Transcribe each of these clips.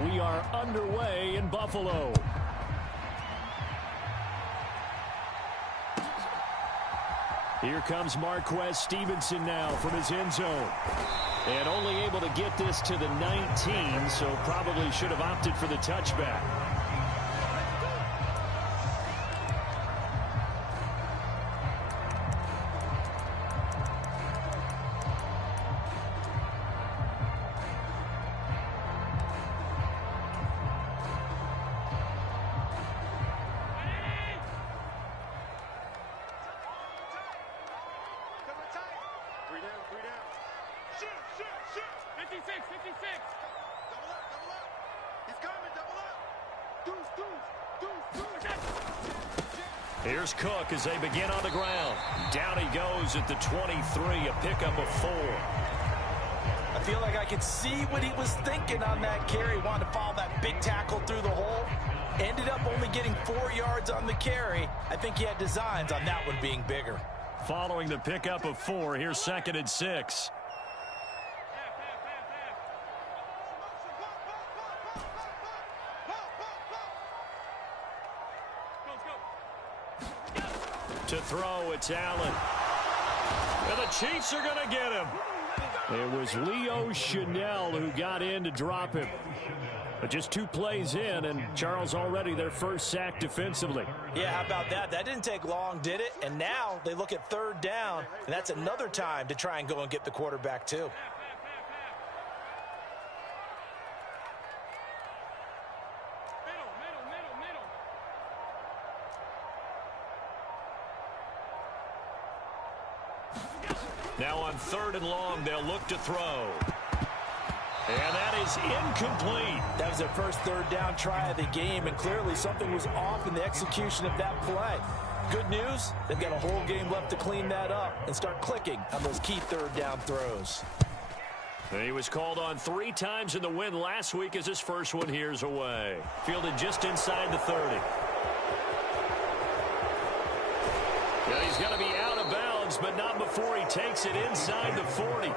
And we are underway in Buffalo. Here comes Marquez Stevenson now from his end zone. And only able to get this to the 19, so probably should have opted for the touchback. Here's Cook as they begin on the ground. Down he goes at the 23, a pickup of 4. I feel like I could see what he was thinking on that carry. Wanted to follow that big tackle through the hole. Ended up only getting 4 yards on the carry. I think he had designs on that one being bigger. Following the pickup of 4, here's 2nd and 6. To throw, it's Allen. And the Chiefs are going to get him. It was Leo Chanel who got in to drop him. But just 2 plays in, and Charles already their first sack defensively. Yeah, how about that? That didn't take long, did it? And now they look at 3rd down, and that's another time to try and go and get the quarterback too. Now on 3rd and long, they'll look to throw. And that is incomplete. That was their first 3rd down try of the game, and clearly something was off in the execution of that play. Good news, they've got a whole game left to clean that up and start clicking on those key 3rd down throws. And he was called on 3 times in the win last week as his first one here's away. Fielded just inside the 30. Yeah, he's going to be out of bounds, but not before he takes it inside the 40.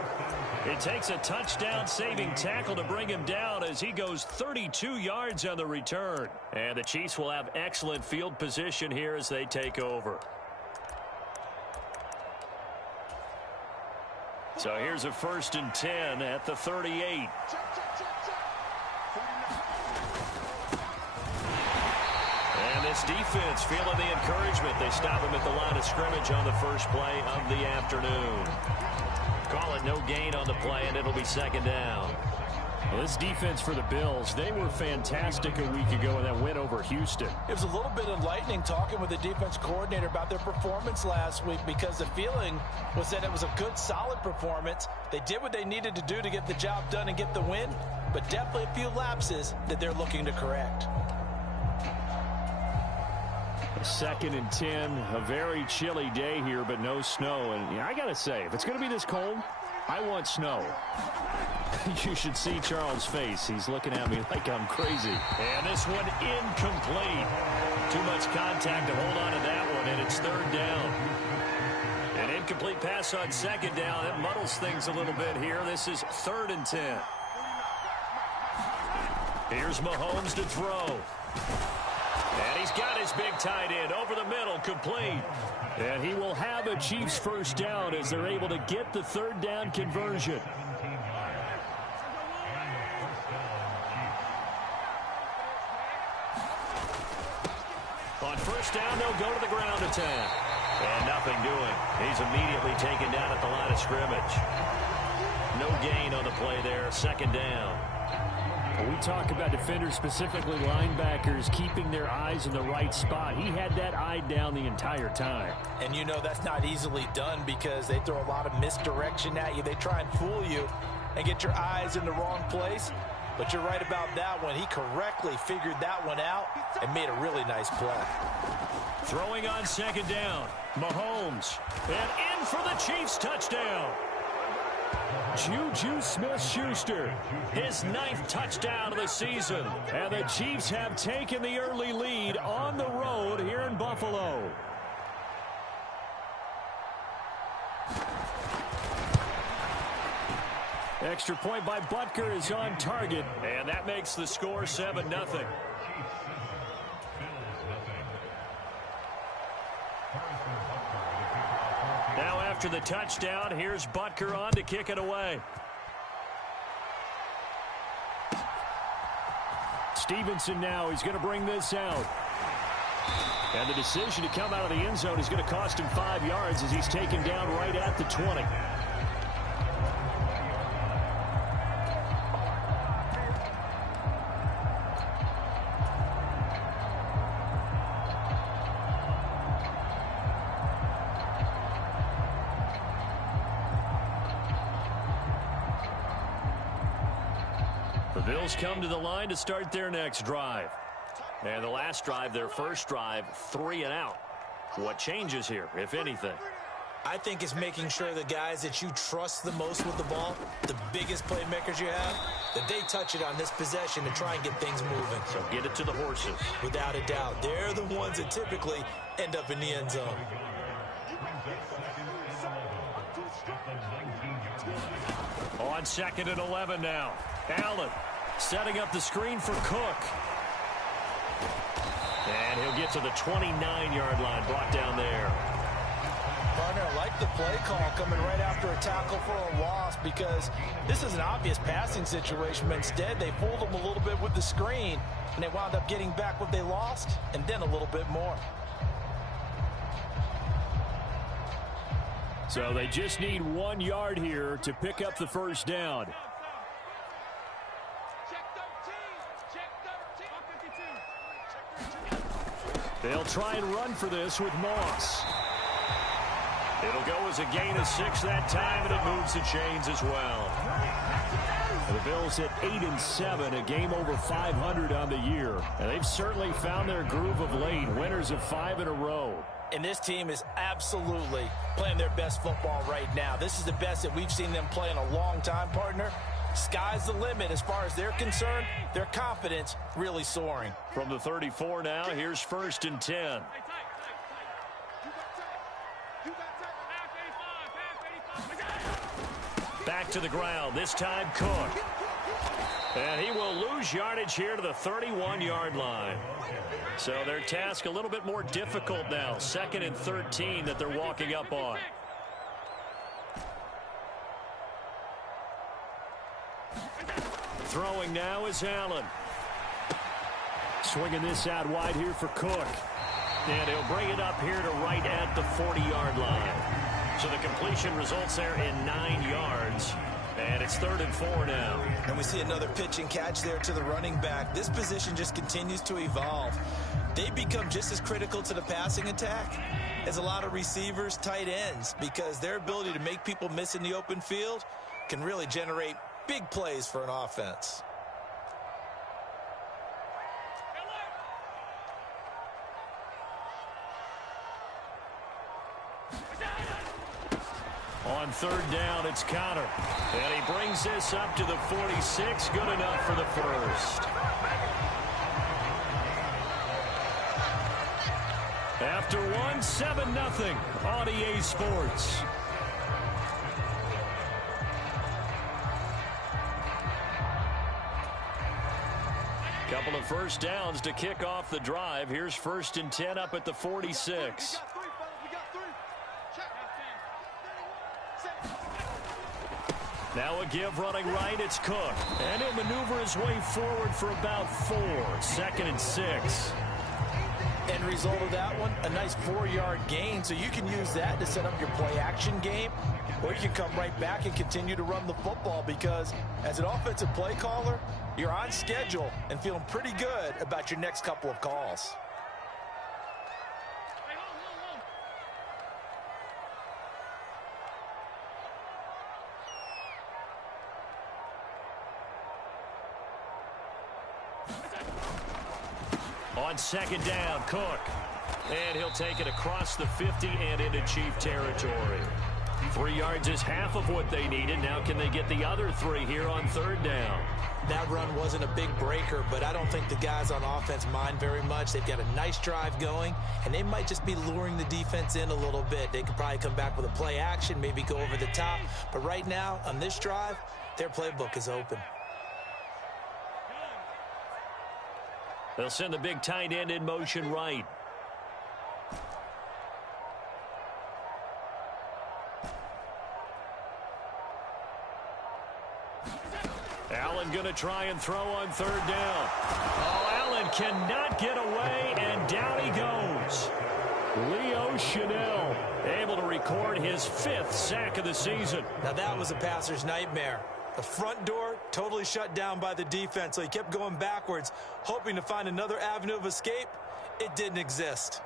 It takes a touchdown-saving tackle to bring him down as he goes 32 yards on the return. And the Chiefs will have excellent field position here as they take over. So here's a 1st and 10 at the 38. And this defense feeling the encouragement. They stop him at the line of scrimmage on the first play of the afternoon. Call it no gain on the play, and it'll be 2nd down. Well, this defense for the Bills, they were fantastic a week ago in that win over Houston. It was a little bit enlightening talking with the defense coordinator about their performance last week, because the feeling was that it was a good, solid performance. They did what they needed to do to get the job done and get the win, but definitely a few lapses that they're looking to correct. 2nd and 10, a very chilly day here, but no snow. And I got to say, if it's going to be this cold, I want snow. You should see Charles' face. He's looking at me like I'm crazy. And this one incomplete. Too much contact to hold on to that one, and it's 3rd down. An incomplete pass on 2nd down. It muddles things a little bit here. This is 3rd and 10. Here's Mahomes to throw. And he's got his big tight end over the middle, complete. And he will have a Chiefs first down as they're able to get the 3rd down conversion. On 1st down, they'll go to the ground attack. And nothing doing. He's immediately taken down at the line of scrimmage. No gain on the play there, 2nd down. We talk about defenders, specifically linebackers, keeping their eyes in the right spot. He had that eye down the entire time. And you know that's not easily done because they throw a lot of misdirection at you. They try and fool you and get your eyes in the wrong place. But you're right about that one. He correctly figured that one out and made a really nice play. Throwing on 2nd down. Mahomes. And in for the Chiefs touchdown. Juju Smith-Schuster, his 9th touchdown of the season. And the Chiefs have taken the early lead on the road here in Buffalo. Extra point by Butker is on target. And that makes the score 7-0. Now after the touchdown, here's Butker on to kick it away. Stevenson now, he's going to bring this out. And the decision to come out of the end zone is going to cost him 5 yards as he's taken down right at the 20. The Bills come to the line to start their next drive. And the last drive, their first drive, 3 and out. What changes here, if anything? I think it's making sure the guys that you trust the most with the ball, the biggest playmakers you have, that they touch it on this possession to try and get things moving. So get it to the horses. Without a doubt. They're the ones that typically end up in the end zone. On 2nd and 11 now. Allen setting up the screen for Cook. And he'll get to the 29-yard line, brought down there. Partner, I like the play call coming right after a tackle for a loss because this is an obvious passing situation, but instead they fooled them a little bit with the screen, and they wound up getting back what they lost and then a little bit more. So they just need 1 yard here to pick up the first down. They'll try and run for this with Moss. It'll go as a gain of 6 that time, and it moves the chains as well. The Bills at 8-7, a game over 500 on the year. And they've certainly found their groove of late, winners of 5 in a row. And this team is absolutely playing their best football right now. This is the best that we've seen them play in a long time, partner. Sky's the limit as far as they're concerned. Their confidence really soaring. From the 34 now, here's 1st and 10. Back to the ground, this time Cook. And he will lose yardage here to the 31-yard line. So their task a little bit more difficult now. 2nd and 13 that they're walking up on. Throwing now is Allen. Swinging this out wide here for Cook. And he'll bring it up here to right at the 40-yard line. So the completion results there in 9 yards. And it's 3rd and 4 now. And we see another pitch and catch there to the running back. This position just continues to evolve. They become just as critical to the passing attack as a lot of receivers, tight ends, because their ability to make people miss in the open field can really generate big plays for an offense. On 3rd down, it's Conner. And he brings this up to the 46. Good enough for the first. After 1, 7-0 on EA Sports. Couple of first downs to kick off the drive. Here's 1st and 10 up at the 46. Now a give running right, it's Cook. And he'll maneuver his way forward for about 4. 2nd and 6. End result of that one, a nice 4-yard gain. So you can use that to set up your play action game, or you can come right back and continue to run the football, because as an offensive play caller, you're on schedule and feeling pretty good about your next couple of calls. On 2nd down, Cook. And he'll take it across the 50 and into Chief territory. 3 yards is half of what they needed. Now can they get the other 3 here on 3rd down? That run wasn't a big breaker, but I don't think the guys on offense mind very much. They've got a nice drive going, and they might just be luring the defense in a little bit. They could probably come back with a play action, maybe go over the top. But right now, on this drive, their playbook is open. They'll send the big tight end in motion right. Allen going to try and throw on 3rd down. Oh, Allen cannot get away, and down he goes. Leo Chanel able to record his 5th sack of the season. Now that was a passer's nightmare. The front door totally shut down by the defense, so he kept going backwards, hoping to find another avenue of escape. It didn't exist.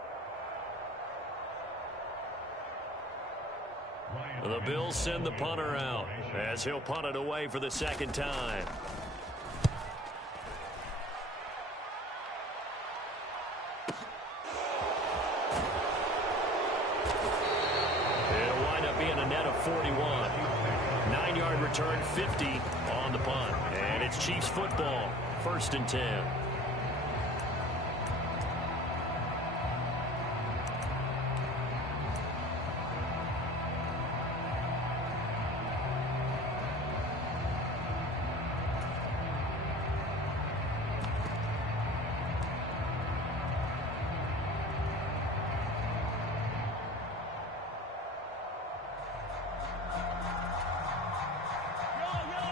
The Bills send the punter out as he'll punt it away for the 2nd time. It'll wind up being a net of 41. 9-yard return, 50 on the punt. And it's Chiefs football, 1st and 10.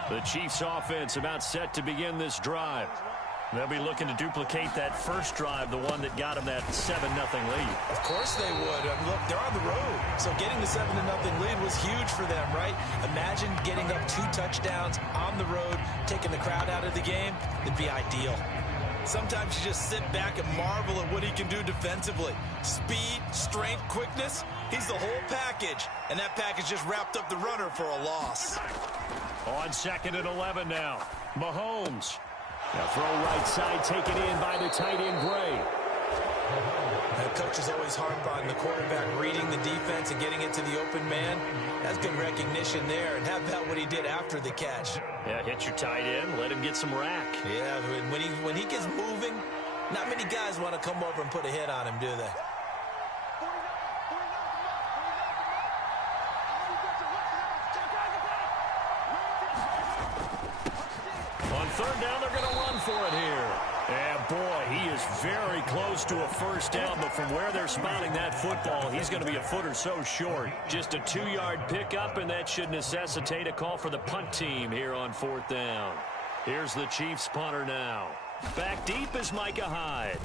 The Chiefs offense about set to begin this drive. They'll be looking to duplicate that first drive, the one that got them that 7-0 lead. Of course they would. Look, they're on the road. So getting the 7-0 lead was huge for them, right? Imagine getting up 2 touchdowns on the road, taking the crowd out of the game. It'd be ideal. Sometimes you just sit back and marvel at what he can do defensively. Speed, strength, quickness. He's the whole package. And that package just wrapped up the runner for a loss. On 2nd and 11 now. Mahomes. Now throw right side taken in by the tight end Gray. The coaches always harp on the quarterback reading the defense and getting it to the open man. That's good recognition there. And how about what he did after the catch? Yeah, hit your tight end. Let him get some rack. Yeah, when he gets moving, not many guys want to come over and put a hit on him, do they? On 3rd down, they're going to run for it here. And boy, he is very close to a 1st down, but from where they're spotting that football, he's going to be a foot or so short. Just a 2-yard pickup, and that should necessitate a call for the punt team here on 4th down. Here's the Chiefs punter now. Back deep is Micah Hyde.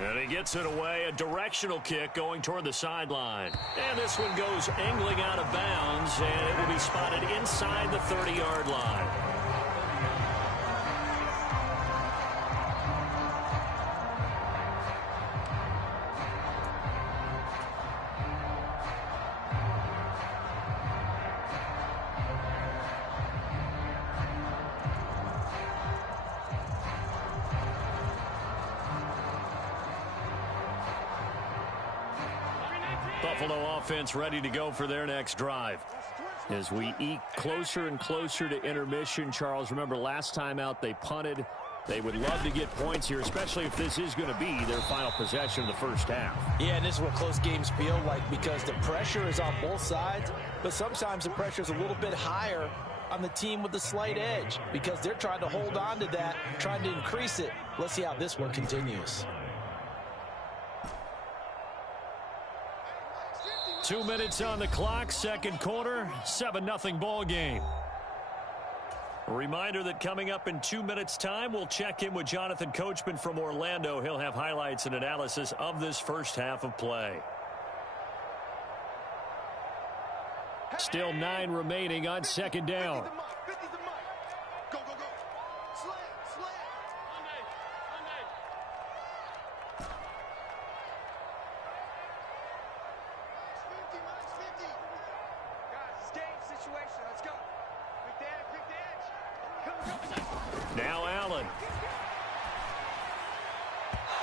And he gets it away, a directional kick going toward the sideline. And this one goes angling out of bounds, and it will be spotted inside the 30-yard line. Buffalo offense ready to go for their next drive. As we eke closer and closer to intermission, Charles, remember last time out they punted. They would love to get points here, especially if this is going to be their final possession of the first half. Yeah, and this is what close games feel like because the pressure is on both sides, but sometimes the pressure is a little bit higher on the team with the slight edge because they're trying to hold on to that, trying to increase it. Let's see how this one continues. 2 minutes on the clock, 2nd quarter, 7-0 ball game. A reminder that coming up in 2 minutes' time, we'll check in with Jonathan Coachman from Orlando. He'll have highlights and analysis of this first half of play. Still 9 remaining on 2nd down. Now Allen.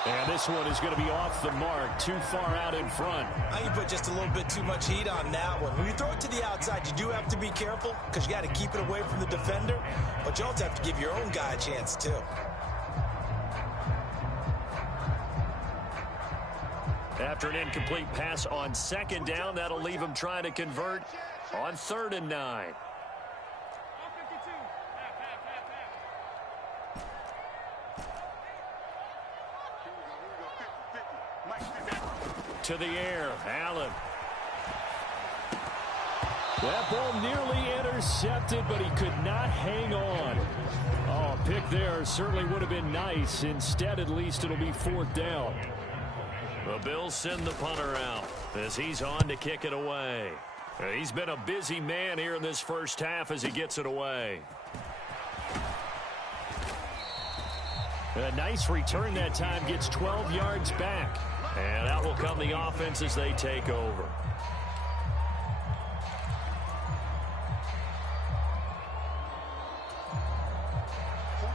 And this one is going to be off the mark, too far out in front. I think you put just a little bit too much heat on that one. When you throw it to the outside, you do have to be careful because you got to keep it away from the defender, but you also have to give your own guy a chance too. After an incomplete pass on second down, that'll leave him trying to convert on 3rd and 9. To the air, Allen. That ball nearly intercepted, but he could not hang on. Oh, a pick there certainly would have been nice. Instead, at least it'll be 4th down. The Bills send the punter out as he's on to kick it away. He's been a busy man here in this first half as he gets it away. A nice return that time, gets 12 yards back. And out will come the offense as they take over.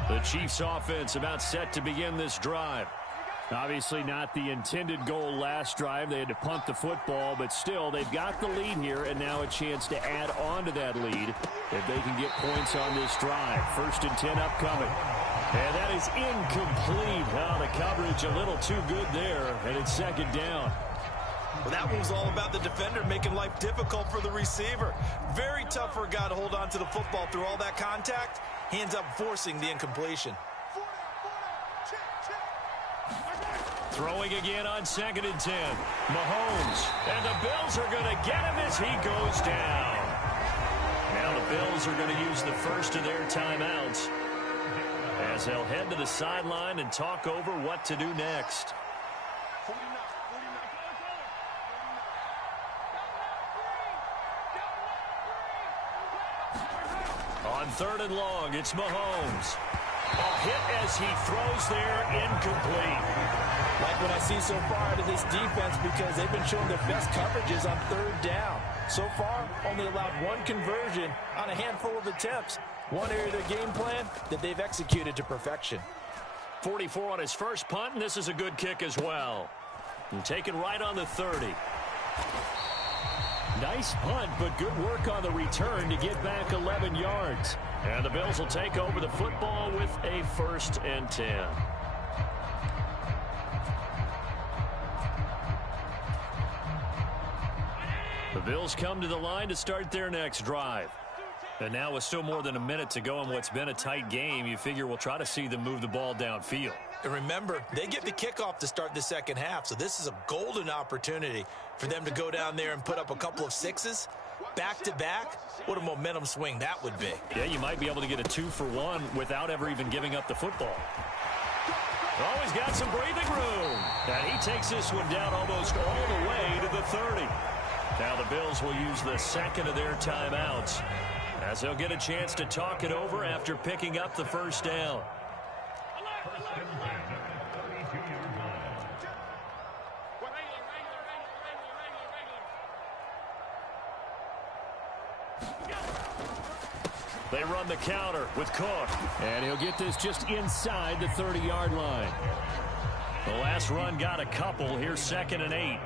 The Chiefs offense about set to begin this drive. Obviously not the intended goal last drive. They had to punt the football, but still they've got the lead here and now a chance to add on to that lead if they can get points on this drive. 1st and 10 upcoming. And that is incomplete. Oh, the coverage a little too good there, and it's 2nd down. Well, that one was all about the defender making life difficult for the receiver. Very tough for a guy to hold on to the football through all that contact. He ends up forcing the incompletion. Throwing again on 2nd and 10. Mahomes. And the Bills are going to get him as he goes down. Now the Bills are going to use the first of their timeouts as they'll head to the sideline and talk over what to do next. On 3rd and long, it's Mahomes. A hit as he throws there, incomplete. Like what I see so far out of this defense, because they've been showing their best coverages on 3rd down. So far, only allowed one conversion on a handful of attempts. One area of their game plan that they've executed to perfection. 44 on his first punt, and this is a good kick as well. And taken right on the 30. Nice punt, but good work on the return to get back 11 yards. And the Bills will take over the football with a 1st and 10. The Bills come to the line to start their next drive. And now with still more than a minute to go in what's been a tight game, you figure we'll try to see them move the ball downfield. And remember, they get the kickoff to start the second half, so this is a golden opportunity for them to go down there and put up a couple of sixes. Back-to-back, what a momentum swing that would be. Yeah, you might be able to get a 2-for-1 without ever even giving up the football. Oh, he's got some breathing room. And he takes this one down almost all the way to the 30. Now the Bills will use the second of their timeouts as they'll get a chance to talk it over after picking up the 1st down. They run the counter with Cook. And he'll get this just inside the 30-yard line. The last run got a couple. Here's 2nd and 8.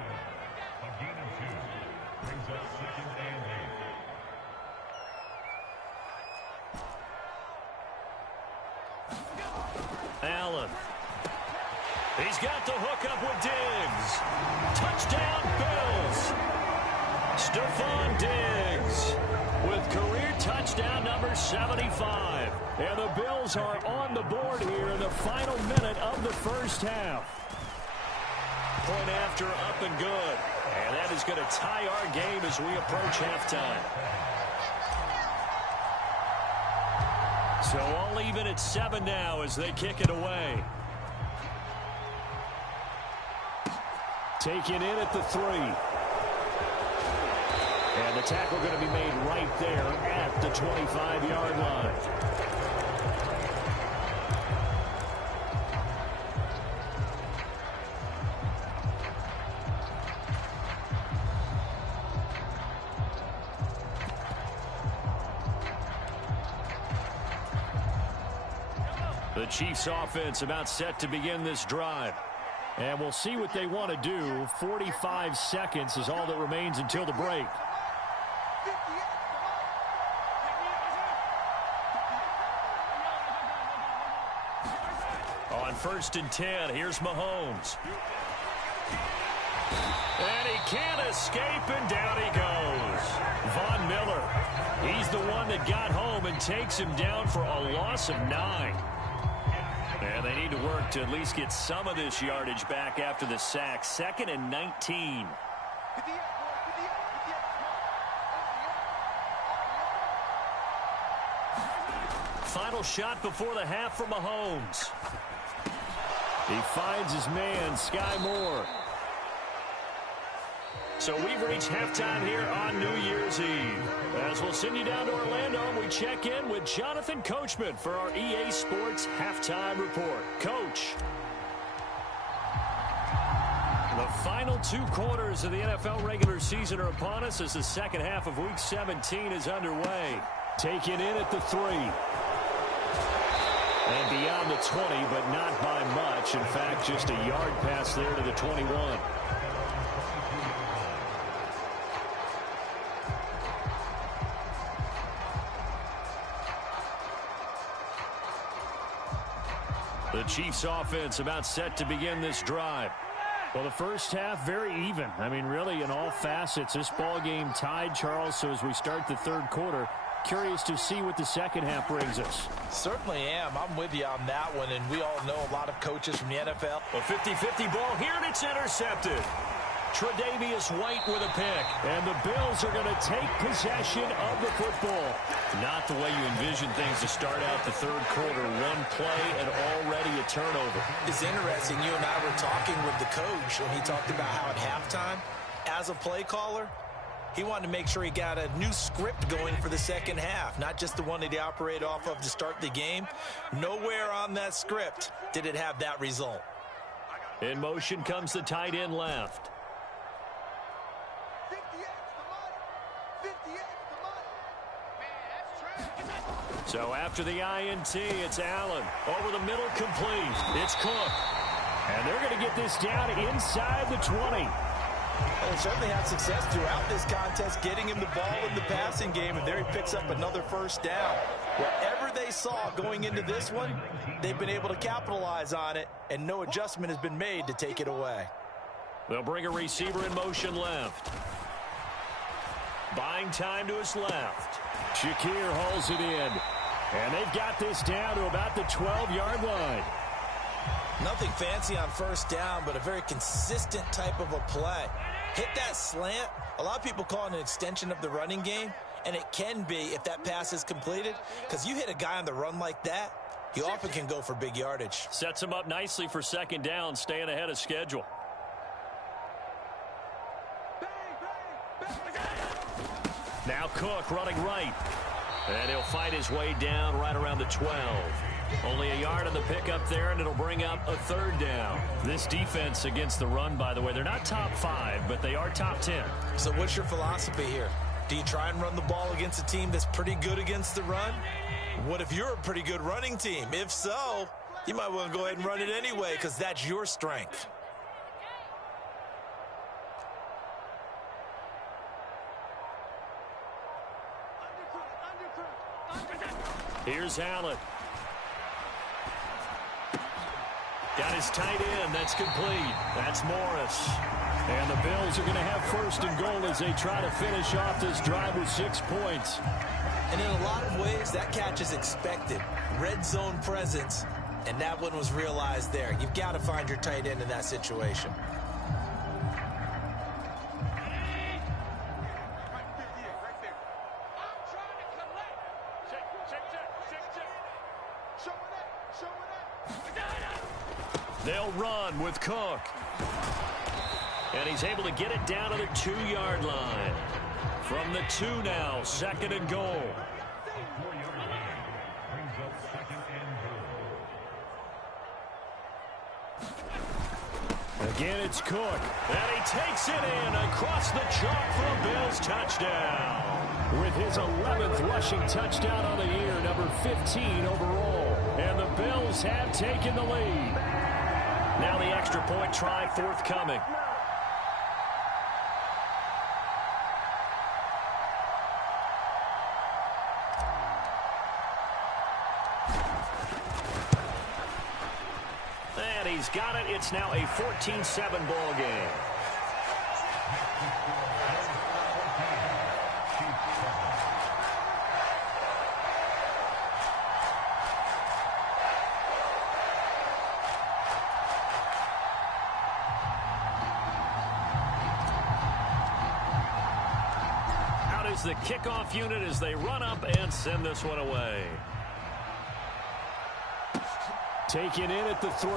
Allen. He's got the hook up with Diggs. Touchdown, Bills. Stephon Diggs with career touchdown number 75. And the Bills are on the board here in the final minute of the first half. Point after, up and good. And that is going to tie our game as we approach halftime. So all even at 7 now as they kick it away. Taken in at the 3. And the tackle going to be made right there at the 25-yard line. The Chiefs offense about set to begin this drive. And we'll see what they want to do. 45 seconds is all that remains until the break. On 1st and 10, here's Mahomes. And he can't escape, and down he goes. Von Miller, he's the one that got home and takes him down for a loss of 9. And they need to work to at least get some of this yardage back after the sack. 2nd and 19. Final shot before the half for Mahomes. He finds his man, Sky Moore. So we've reached halftime here on New Year's Eve. As we'll send you down to Orlando, we check in with Jonathan Coachman for our EA Sports Halftime Report. Coach. The final 2 quarters of the NFL regular season are upon us as the second half of Week 17 is underway. Taken in at the 3. And beyond the 20, but not by much. In fact, just a yard pass there to the 21. The Chiefs offense about set to begin this drive. Well, the first half, very even. I mean, really, in all facets, this ball game tied, Charles. So as we start the third quarter, curious to see what the second half brings us. Certainly am. I'm with you on that one, and we all know a lot of coaches from the NFL. A 50-50 ball here, and it's intercepted. Tre'Davious White with a pick. And the Bills are going to take possession of the football. Not the way you envision things to start out the third quarter. One play and already a turnover. It's interesting. You and I were talking with the coach, and he talked about how at halftime, as a play caller, he wanted to make sure he got a new script going for the second half, not just the one that he operated off of to start the game. Nowhere on that script did it have that result. In motion comes the tight end left. So after the INT, it's Allen. Over the middle, complete. It's Cook. And they're going to get this down inside the 20. Well, they certainly had success throughout this contest, getting him the ball in the passing game, and there he picks up another first down. Whatever they saw going into this one, they've been able to capitalize on it, and no adjustment has been made to take it away. They'll bring a receiver in motion left. Buying time to his left. Shakir hauls it in. And they've got this down to about the 12-yard line. Nothing fancy on first down, but a very consistent type of a play. Hit that slant. A lot of people call it an extension of the running game, and it can be if that pass is completed, because you hit a guy on the run like that, he often can go for big yardage. Sets him up nicely for second down, staying ahead of schedule. Now Cook running right. And he'll fight his way down right around the 12. Only a yard on the pickup there, and it'll bring up a third down. This defense against the run, by the way, they're not top 5, but they are top 10. So what's your philosophy here? Do you try and run the ball against a team that's pretty good against the run? What if you're a pretty good running team? If so, you might want to go ahead and run it anyway, because that's your strength. Here's Allen. Got his tight end. That's complete. That's Morris. And the Bills are going to have first and goal as they try to finish off this drive with 6 points. And in a lot of ways, that catch is expected. Red zone presence, and that one was realized there. You've got to find your tight end in that situation. They'll run with Cook. And he's able to get it down to the 2-yard line. From the 2 now, second and goal. Again, it's Cook. And he takes it in across the chalk for a Bills touchdown. With his 11th rushing touchdown on the year, number 15 overall. And the Bills have taken the lead. Now the extra point try forthcoming. And he's got it. It's now a 14-7 ball game. Out is the kickoff unit as they run up and send this one away. Taken in at the 3.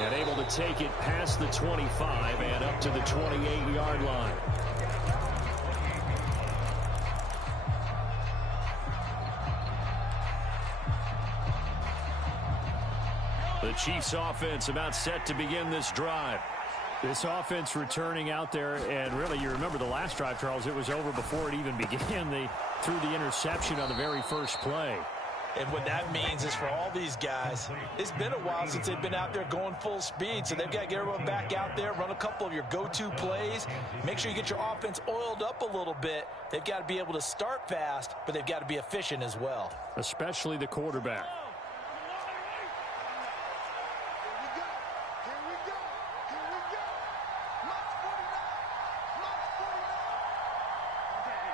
And able to take it past the 25 and up to the 28-yard line. The Chiefs offense about set to begin this drive. This offense returning out there, and really you remember the last drive, Charles, it was over before it even began. They threw the interception on the very first play. And what that means is for all these guys, it's been a while since they've been out there going full speed. So they've got to get everyone back out there, run a couple of your go-to plays. Make sure you get your offense oiled up a little bit. They've got to be able to start fast, but they've got to be efficient as well. Especially the quarterback.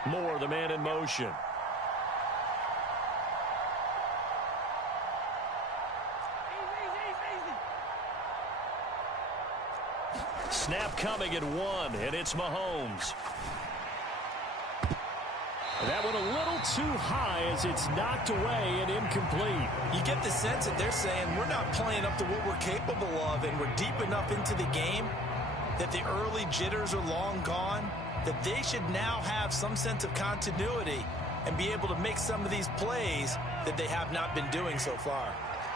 Moore, the man in motion. Snap coming at 1, and it's Mahomes. That one a little too high as it's knocked away and incomplete. You get the sense that they're saying we're not playing up to what we're capable of, and we're deep enough into the game that the early jitters are long gone, that they should now have some sense of continuity and be able to make some of these plays that they have not been doing so far.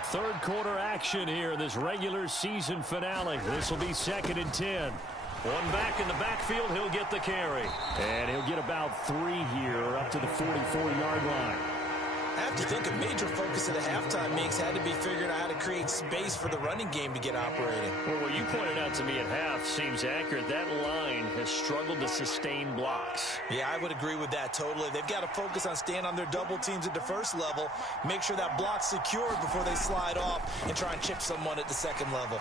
Third quarter action here, this regular season finale. This will be 2nd and 10. One back in the backfield, he'll get the carry. And he'll get about 3 here, up to the 44-yard line. I have to think a major focus of the halftime mix had to be figuring out how to create space for the running game to get operating. Well, what you pointed out to me at half seems accurate. That line has struggled to sustain blocks. Yeah, I would agree with that totally. They've got to focus on staying on their double teams at the first level, make sure that block's secured before they slide off and try and chip someone at the second level.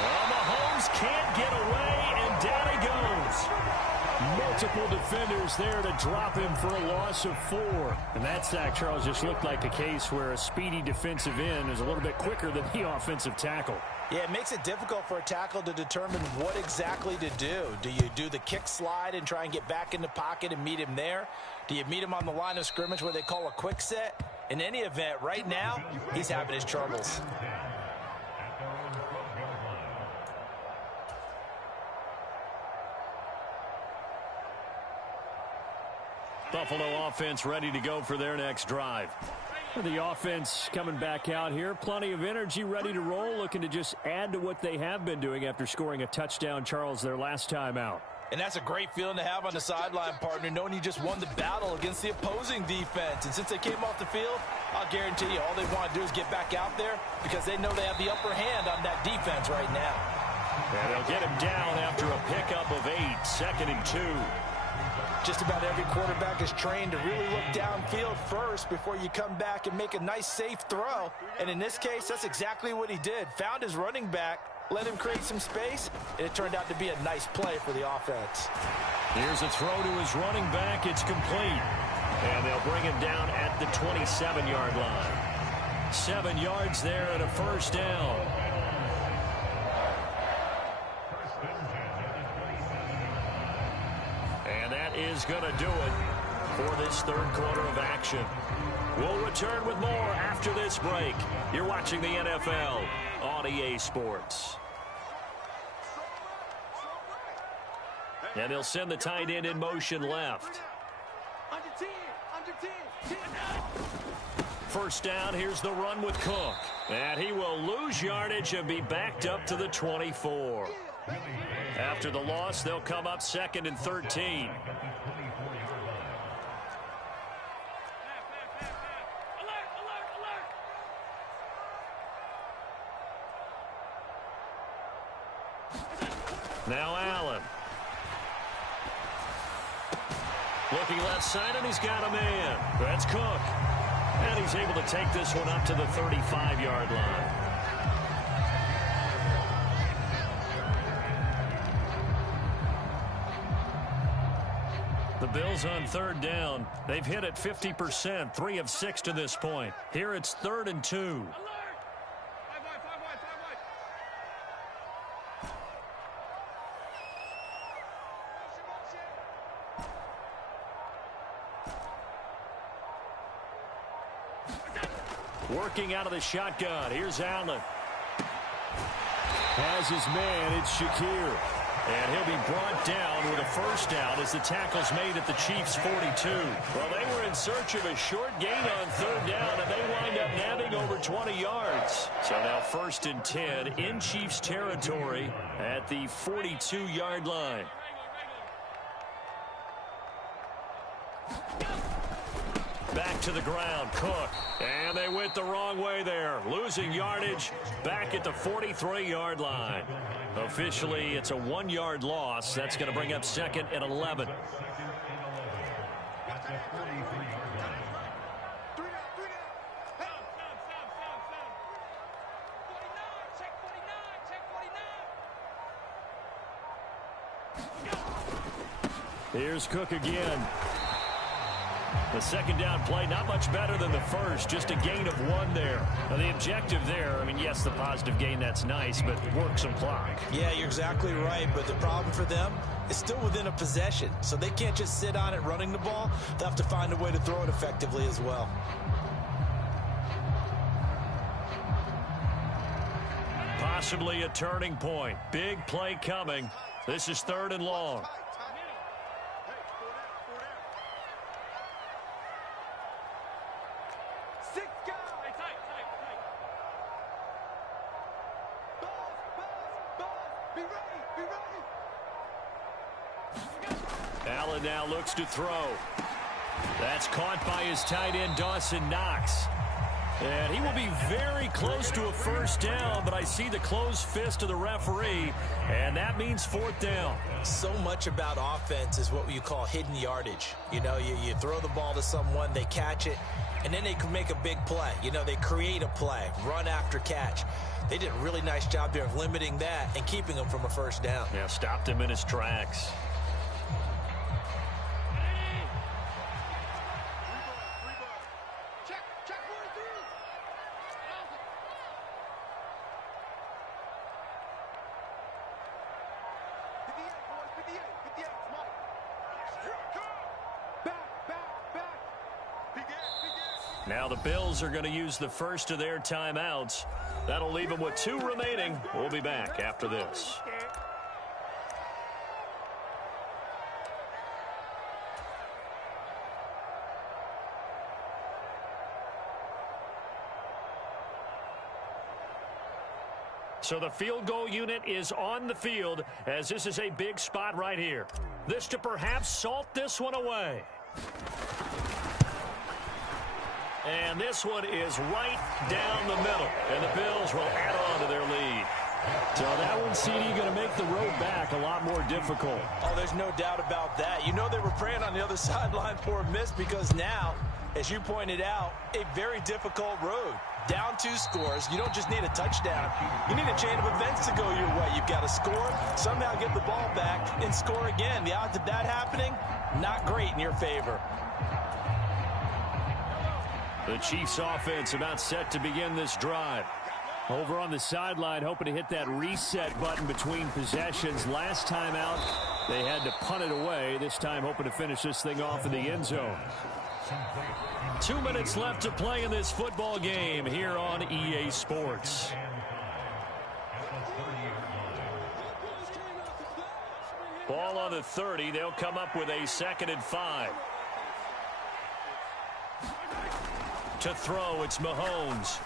Well, Mahomes can't get away, and down he goes. Multiple defenders there to drop him for a loss of 4. And that sack, Charles, just looked like a case where a speedy defensive end is a little bit quicker than the offensive tackle. Yeah, it makes it difficult for a tackle to determine what exactly to do. Do you do the kick slide and try and get back in the pocket and meet him there? Do you meet him on the line of scrimmage where they call a quick set? In any event, right now, he's having his troubles. Buffalo offense ready to go for their next drive. The offense coming back out here. Plenty of energy, ready to roll, looking to just add to what they have been doing after scoring a touchdown, Charles, their last time out. And that's a great feeling to have on the sideline, partner, knowing you just won the battle against the opposing defense. And since they came off the field, I'll guarantee you all they want to do is get back out there because they know they have the upper hand on that defense right now. And they'll get him down after a pickup of 8, 2nd and 2. Just about every quarterback is trained to really look downfield first before you come back and make a nice, safe throw. And in this case, that's exactly what he did. Found his running back, let him create some space, and it turned out to be a nice play for the offense. Here's a throw to his running back. It's complete. And they'll bring him down at the 27-yard line. 7 yards there and a first down. And that is going to do it for this third quarter of action. We'll return with more after this break. You're watching the NFL on EA Sports. And they'll send the tight end in motion left. First down, here's the run with Cook. And he will lose yardage and be backed up to the 24. After the loss, they'll come up 2nd and 13. Now Allen. Looking left side, and he's got a man. That's Cook. And he's able to take this one up to the 35-yard line. The Bills on third down. They've hit it 50%, 3 of 6 to this point. Here it's 3rd and 2. Working out of the shotgun. Here's Allen. Has his man. It's Shakir. And he'll be brought down with a first down as the tackle's made at the Chiefs' 42. Well, they were in search of a short gain on third down, and they wind up nabbing over 20 yards. So now 1st and 10 in Chiefs territory at the 42-yard line. Back to the ground, Cook. And they went the wrong way there. Losing yardage back at the 43-yard line. Officially, it's a 1-yard loss. That's going to bring up 2nd and 11. Here's Cook again. The second down play, not much better than the first, just a gain of 1 there. Now, the objective there, I mean, yes, the positive gain, that's nice, but work some clock. Yeah, you're exactly right, but the problem for them is still within a possession, so they can't just sit on it running the ball. They'll have to find a way to throw it effectively as well. Possibly a turning point. Big play coming. This is 3rd and long. Allen now looks to throw. That's caught by his tight end, Dawson Knox. And he will be very close to a first down, but I see the closed fist of the referee, and that means 4th down. So much about offense is what you call hidden yardage. You know, you throw the ball to someone, they catch it, and then they can make a big play. You know, they create a play, run after catch. They did a really nice job there of limiting that and keeping him from a first down. Yeah, stopped him in his tracks. Now the Bills are going to use the first of their timeouts. That'll leave them with 2 remaining. We'll be back after this. So the field goal unit is on the field as this is a big spot right here. This to perhaps salt this one away. And this one is right down the middle. And the Bills will add on to their lead. So that one, CD, going to make the road back a lot more difficult. Oh, there's no doubt about that. You know they were praying on the other sideline for a miss because now, as you pointed out, a very difficult road. Down 2 scores. You don't just need a touchdown. You need a chain of events to go your way. You've got to score, somehow get the ball back, and score again. The odds of that happening, not great in your favor. The Chiefs offense about set to begin this drive. Over on the sideline, hoping to hit that reset button between possessions. Last time out, they had to punt it away. This time hoping to finish this thing off in the end zone. 2 minutes left to play in this football game here on EA Sports. Ball on the 30. They'll come up with a 2nd and 5. To throw, it's Mahomes.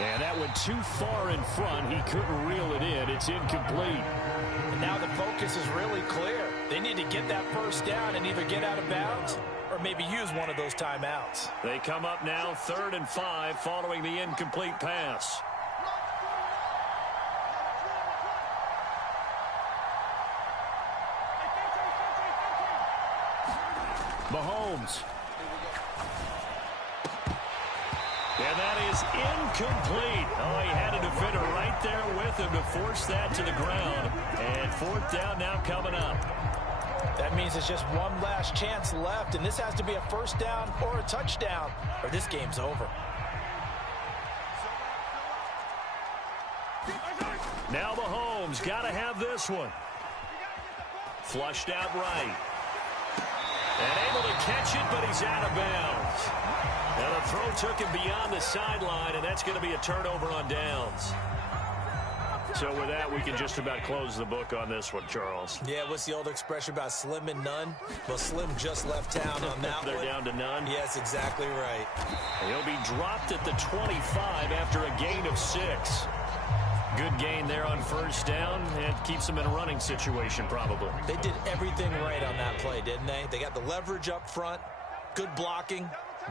And that went too far in front. He couldn't reel it in. It's incomplete. And now the focus is really clear. They need to get that first down and either get out of bounds or maybe use one of those timeouts. They come up now 3rd and 5 following the incomplete pass. Mahomes. And that is incomplete. Oh, he had a defender right there with him to force that to the ground. And fourth down now coming up. That means it's just one last chance left, and this has to be a first down or a touchdown, or this game's over. Now Mahomes got to have this one. Flushed out right. And able to catch it, but he's out of bounds. Now the throw took him beyond the sideline, and that's going to be a turnover on downs. So with that, we can just about close the book on this one, Charles. Yeah, what's the old expression about slim and none? Well, Slim just left town on that They're one. down to none. Yes, exactly right. He'll be dropped at the 25 after a gain of 6. Good gain there on first down, and keeps him in a running situation probably. They did everything right on that play, didn't they? They got the leverage up front, good blocking,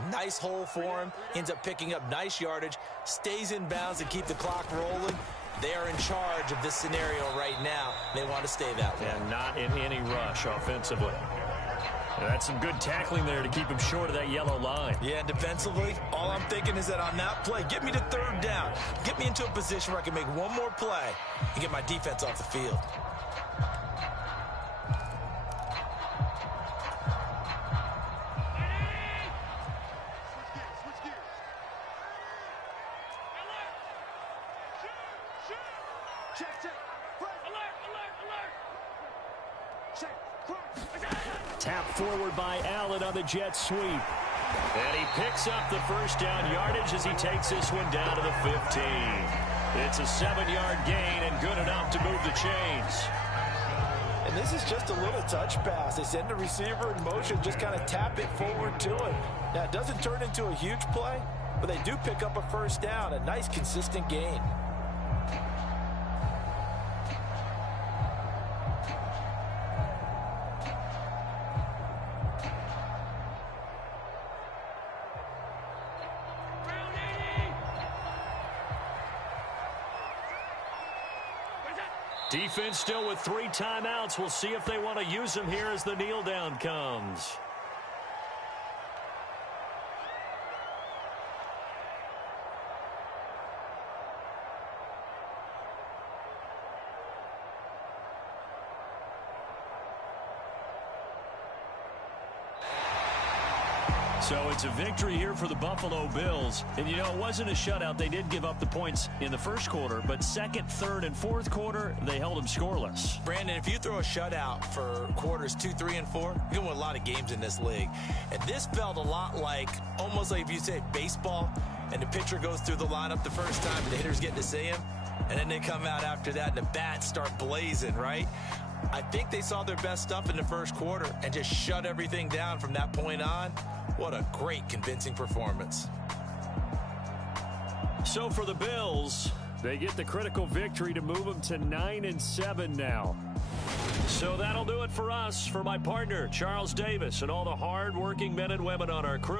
nice hole for him, ends up picking up nice yardage, stays in bounds and keep the clock rolling. They are in charge of this scenario right now. They want to stay that way. And not in any rush offensively. And that's some good tackling there to keep him short of that yellow line. Yeah, and defensively, all I'm thinking is that on that play, get me to third down. Get me into a position where I can make one more play and get my defense off the field. Tap forward by Allen on the jet sweep. And he picks up the first down yardage as he takes this one down to the 15. It's a 7-yard gain and good enough to move the chains. And this is just a little touch pass. They send the receiver in motion, just kind of tap it forward to him. Now, it doesn't turn into a huge play, but they do pick up a first down, a nice, consistent gain. Defense still with 3 timeouts. We'll see if they want to use them here as the kneel down comes. So it's a victory here for the Buffalo Bills. And, you know, it wasn't a shutout. They did give up the points in the first quarter, but second, third, and fourth quarter, they held them scoreless. Brandon, if you throw a shutout for quarters 2, 3, and 4, you're going to win a lot of games in this league. And this felt a lot like, almost like if you say baseball, and the pitcher goes through the lineup the first time, and the hitters get to see him, and then they come out after that, and the bats start blazing, right? I think they saw their best stuff in the first quarter and just shut everything down from that point on. What a great, convincing performance. So for the Bills, They get the critical victory to move them to 9-7 now. So that'll do it for us. For my partner, Charles Davis, and all the hard-working men and women on our crew.